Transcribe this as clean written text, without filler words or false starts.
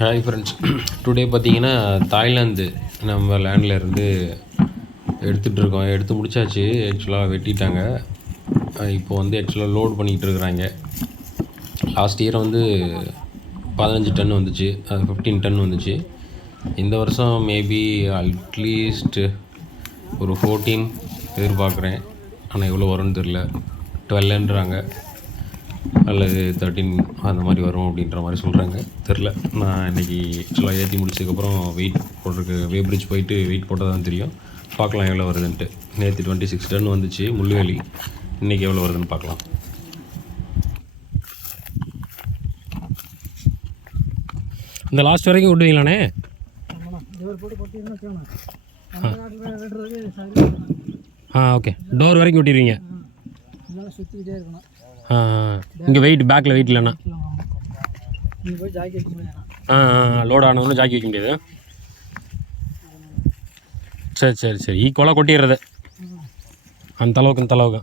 Hi friends, today பார்த்தீங்கன்னா Thailand நம்ம லேண்டில் இருந்து எடுத்துகிட்ருக்கோம். எடுத்து முடிச்சாச்சு. ஆக்சுவலாக வெட்டிட்டாங்க. இப்போ வந்து ஆக்சுவலாக லோட் பண்ணிகிட்டு இருக்கிறாங்க. லாஸ்ட் இயர் வந்து 15 டன் வந்துச்சு, 15 டன் வந்துச்சு. இந்த வருஷம் மேபி அட்லீஸ்ட் ஒரு 14 எதிர்பார்க்குறேன். ஆனால் எவ்வளோ வரும்னு தெரில. 12ன்றாங்க அல்லது 13 அந்த மாதிரி வரும் அப்படின்ற மாதிரி சொல்கிறாங்க. தெரில. நான் இன்றைக்கி ஆக்சுவலாக ஏற்றி முடிச்சதுக்கப்புறம் வெயிட் போடுறதுக்கு வேப்ரிட்ஜ் போயிட்டு வெயிட் போட்டால் தான் தெரியும். பார்க்கலாம் எவ்வளோ வருதுன்ட்டு. நேற்று 26 டன் வந்துச்சு முள்ளுவேலி. இன்றைக்கி எவ்வளோ வருதுன்னு பார்க்கலாம். இந்த லாஸ்ட் வரைக்கும் விட்டுவீங்களாண்ணே? ஓகே. டோர் வரைக்கும் விட்டிடுவீங்க. இங்கே வெயிட் பேக்கில் வெயிட் இல்லைண்ணா. லோட் ஆனதுன்னு ஜாக்கி வைக்க முடியாது. சரி ஈக்குவலாக கொட்டிடுறது. அந்த அளவுக்கு